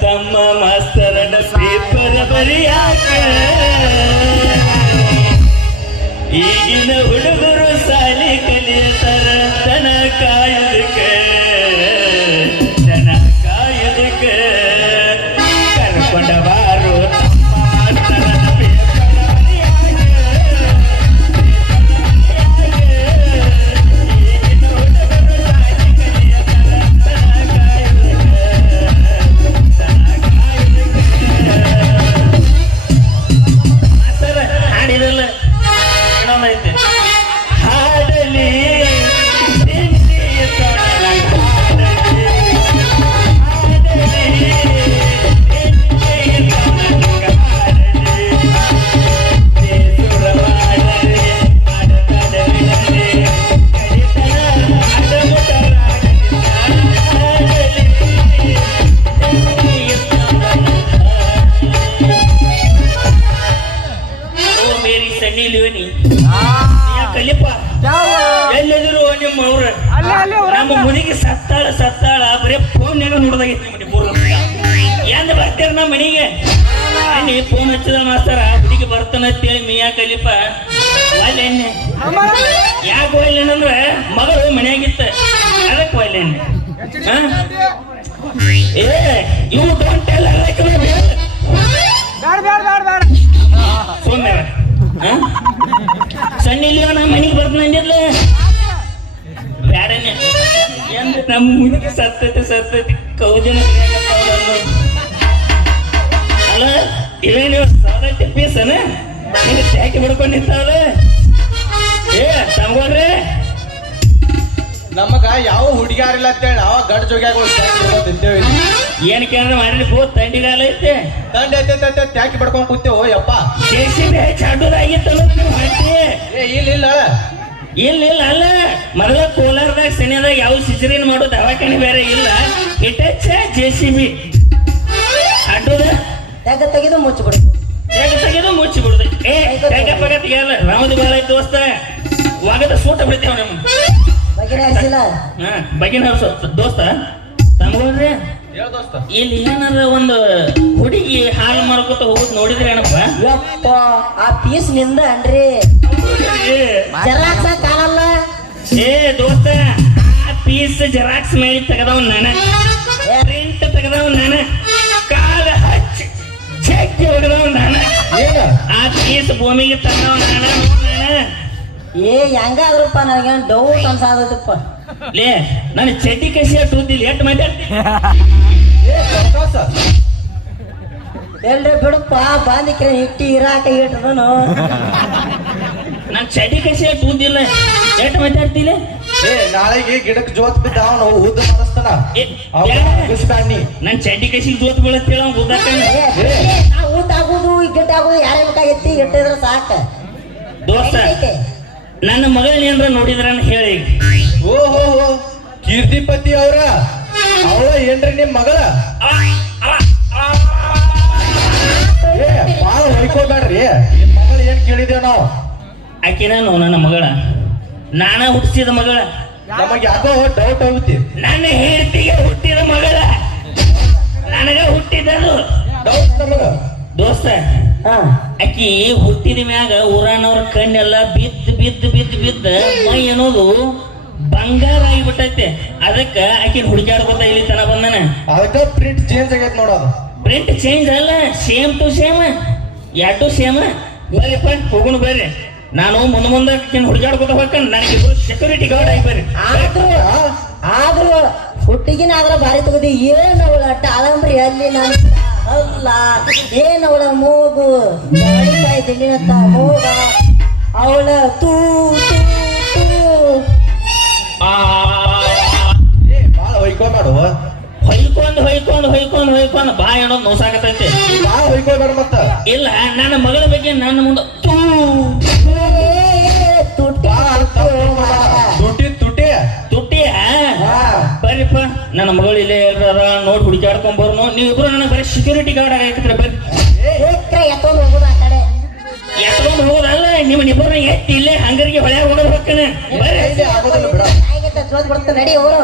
ತಮ್ಮ ಮಾಸ್ತರನ ಪೇಪರ್ ಬರಿಯಾಕ ಈಗಿನ ಹುಡುಗರು ಸಾಲಿ ಕಲಿಯತಾರ ದನ ಕಾಯೋದಕ್ಕ ಕರ್ಕೊಂಡ ಬಾರು ತಮ್ಮ ಮಾಸ್ತರನ ಪೇಪರ್ ಬರಿಯಾಕ ಈಗಿನ ಹುಡುಗರು ಸಾಲಿ ಕಲಿಯತಾರ ದನ ಹಾಡಿರಲ್ಲ ಏನೈತೆ ಹಾಡಲಿ ಕಲಿಪ ಎಲ್ಲೆದ್ರು ನಿಮ್ಮ ಅವ್ರ ನಮ್ಮ ಮುನಿಗೆ ಸತ್ತಾಳ ಬರೀ ಫೋನ್ಯಾಗ ನೋಡ್ದಾಗೈತಿ ಎಂದ ಬರ್ತಾರ ನಮ್ಮ ಮನೆಗೆ ಅಲ್ಲಿ ಫೋನ್ ಹಚ್ಚಿದ ಮಾಸ್ತರ ಹುಡುಗಿ ಬರ್ತಾನ ಅಂತೇಳಿ ಮಿಯಾ ಕಲಿಪ ಒಲ್ಲೆಣ್ಣೆ ಯಾಕೆ ಒಲ್ಲೆಣ್ಣಂದ್ರ ಮಗಳು ಮನೆಯಾಗಿತ್ತ ಅದಕ್ಕೆ ಒಲ್ಲೆಣ್ಣೆ ಏ ಇವು ಡೋಂಟ್ ಟೆಲ್ ಸುಮ್ಮನೆ ಸಣ್ಣ ಇಲ್ಲಿ ನಮ್ಮ ಮನೆಗೆ ಬರ್ತಾನಿಲ್ಲ ಬ್ಯಾಡನೆ ಎಂದ ನಮ್ಮ ಮುನಿಗೆ ಸತ್ತೈತಿ ಕೌಜನ ಅಲ್ಲ ಇವೇನು ಸಾಲೈತಿ ಪೀಸನ ನಿಂಗೆ ಚಾಕಿ ಬಿಡ್ಕೊಂಡಿರ್ತಾವಲ್ಲ ಏ ತಮ್ಗೋಡ್ರಿ ನಮಗ ಯಾವ ಹುಡುಗಿಯಾರಿಲ್ಲ ಅಂತೇಳಿ ನಾವು ಗಡ್ ಜೋಗ್ಯಾಗಳು ತಿಂತೇವೆ ಏನ್ ಕೇಂದ್ರ ಮಾಡ್ರಿ ಬೋ ತಂಡಿಗಾಲ ಐತೆ ತಂಡ ಐತೆ ತ್ಯಾಕಿ ಬಡ್ಕೊಂಡ್ ಕೂತೇವೋ ಯಪ್ಪ ಜೇಸಿಬಿ ಚಾಡೋದಾಗಿತ್ತಲ್ಲ ಇಲ್ಲ ಅಲ್ಲ ಮೊದಲ ಕೋಲಾರದಾಗ ಸೆನೆದಾಗ ಯಾವ ಸಿಜರಿನ್ ಮಾಡೋ ದವಾಖಾನೆ ಬೇರೆ ಇಲ್ಲ ಇಟ್ಟಚ್ಚ ಜೆಸಿಬಿ ಅಡ್ಡೋದ ತೆಗೆದು ಮುಚ್ಚಿಬಿಡು ಮುಚ್ಚಿಬಿಡುದು ಏ ಪಗ ತೆಗಿಯಲ್ಲ ರಾಮದಿ ಬಾಳ ಐತಿ ದೋಸ್ತ ಒಗದ ಸೂಟ ಬಿಡ್ತೇವ ನಮ್ಮ ಬಗಿನ ದೋಸ್ತ ತಮ್ಗೋಡ್ರಿ ಇಲ್ಲಿ ಏನಾರ ಒಂದು ಹುಡುಗಿ ಹಾಲು ಮಾರ್ಕೋತ ಹೋಗುದ್ ನೋಡಿದ್ರಿ ಏನಪ್ಪ ಯಪ್ಪ ಆ ಪೀಸ್ ನಿಂದ ಅನ್ರಿ ಜೆರಾಕ್ಸ್ ಕಾಣಲ್ಲ ಏ ದೋಸ್ತ ಆ ಪೀಸ್ ಜೆರಾಕ್ಸ್ ಮಾಡಿ ತೆಗದವ್ ನಾನ ಪ್ರಿಂಟ್ ತೆಗದವ್ ನಾನ ಕಾಲ ಹಚ್ಚಿ ಚೆಕ್ಕಿ ಹೊಡೆದವ್ ನಾನ ಆ ಪೀಸ್ ಭೂಮಿಗೆ ತಂದವ್ ನಾನ ಏ ಹೆಂಗಾದ್ರಪ್ಪ ನನಗೇನು ಡೌಟ್ ಅನ್ಸಾದಪ್ಪ ಲೇ ನಾನು ಚಡ್ಡಿ ಕಸಿ ಟೂದಿಲ್ಲ ಎಷ್ಟು ಮಾತಾಡ್ತೀನಿ ಎಲ್ರಿ ಬಿಡಪ್ಪ ಬಾಂದಿಕ್ರೆ ಇಟ್ಟಿ ಇರಾಕ ಇಟ್ಟದನು ನಾನು ಚಡ್ಡಿ ಕಸಿ ಟೂದಿಲ್ಲ ಎಷ್ಟು ಮಾತಾಡ್ತಿಲ್ಲ ನಾಳೆಗೆ ಗಿಡಕ್ಕೆ ಜೋತ್ ಬಿದ್ದ ಅವನು ಉದ್ದ ಮಾಡಿಸ್ತಾನ ನನ್ ಚಡ್ಡಿ ಕಸಿ ಜೋತ್ ಬೀಳತ್ತೇಳ ಊದಾಗುದು ಗಿಡ್ಡ ಆಗುದು ಯಾರ ಬೇಕಾಗೈತಿ ಇಟ್ಟಿದ್ರ ಸಾಕ ದೋಸ್ತ ನನ್ನ ಮಗಳನ್ನೇನ್ರ ನೋಡಿದ್ರ ಹೇಳಿ ಓಹೋ ಕೀರ್ತಿಪತಿ ಅವಳ ಏನ್ರಿ ನಿಮ್ ಮಗಳ ಏ ಬಾಳ ಹೊಯ್ಕೋಬೇಡ್ರಿ ನಿಮ್ ಮಗಳ ಏನ್ ಕೇಳಿದೇವ್ ನಾವು ಆಕಿನ ನನ್ನ ಮಗಳ ನಾನ ಹುಟ್ಟಿಸಿದ ಮಗಳ ನಮಗ್ ಯಾಕೋ ಡೌಟ್ ಆಗುತ್ತೆ ನನ್ನ ಹೆಂಡತಿಗೆ ಹುಟ್ಟಿದ ಮಗಳ ನನಗ ಹುಟ್ಟಿದದು ಡೌಟ್ ನಮಗ ದೋಸ್ತ ಆಕಿ ಹುಟ್ಟಿದ ಮ್ಯಾಗ ಊರಾನವ್ರ ಕಣ್ಣೆಲ್ಲ ಬಿದ್ದ ಮೈ ಅನ್ನೋದು ಬಂಗಾರ ಆಗಿಬಿಟ್ಟೈತೆ ಅದಕ್ಕ ಆಕಿನ ಹುಡುಕಾಡ್ಕೊತ ಇಲ್ಲಿ ತನ ಬಂದನ ಅದಕ್ಕ ಪ್ರಿಂಟ್ ಚೇಂಜ್ ಆಗೈತೆ ನೋಡೋದು ಪ್ರಿಂಟ್ ಚೇಂಜ್ ಅಲ್ಲ ಸೇಮ್ ಟು ಸೇಮ್ ಎರಡು ಸೇಮ್ ಬರ್ರಿಪ್ಪ ಹೋಗುಣ ಬರ್ರಿ ನಾನು ಮುಂದೆ ಹುಡುಗಾಡ್ಕೊತ ಹೋಗ್ಕೊಂಡು ನನಗೆ ಸೆಕ್ಯೂರಿಟಿ ಗಾರ್ಡ್ ಆಗಿ ಬರ್ರಿ ಆದ್ರೂ ಹುಟ್ಟಿಗಿನ ಆದ್ರ ಭಾರಿ ತಗದಿ ಏನ್ ಅವಳ ಟಾಳಂಬ್ರಿ ಅಲ್ಲಿ ನಾನು ಅಲ್ಲ ಏನ್ ಅವಳ ಮೂಗು ದಿನತ್ತ ಮೂಗ ಅವಳ ತೂ ಬಾಳ ಹೊಯ್ಕೋಬೇಡ ಹೊಯ್ಕೊಂಡು ಬಾ ಏನೋದು ನೋಸಾಕತೈತೆ ಬಾಳ ಹೊಯ್ಕೋಬೇಡ ಮತ್ತ ಇಲ್ಲ ನನ್ನ ಮಗಳ ಬಗ್ಗೆ ನನ್ನ ಮುಂದೆ ತುಟ್ಟಿಯ ಬರ್ರಿಪ್ಪ ನನ್ನ ಮಗಳು ಇಲ್ಲೇ ಎಲ್ಲರ ನೋಡಿ ಹುಡುಕಾಡ್ಕೊಂಡ್ ಬರ್ನು ನೀವಿಬ್ರು ನನಗೆ ಬರೀ ಸೆಕ್ಯೂರಿಟಿ ಗಾರ್ಡ್ ಆಗೈತಿದ್ರ ಬರ್ರಿ ಎತ್ಕೊಂಡು ಹೋಗುದು ಆ ಕಡೆ ಎತ್ಕೊಂಡು ಹೋಗೋದಲ್ಲ ನಿಮ್ಮನ್ನಿಬ್ಬರನ್ನ ಎತ್ತಿ ಇಲ್ಲೇ ಹಂಗರಿಗೆ ಹೊಳೆ ಹೊಡೆದು ಹೋಗ್ತಾನೆ ಬರ್ರಿ ನಡಿ ಅವರು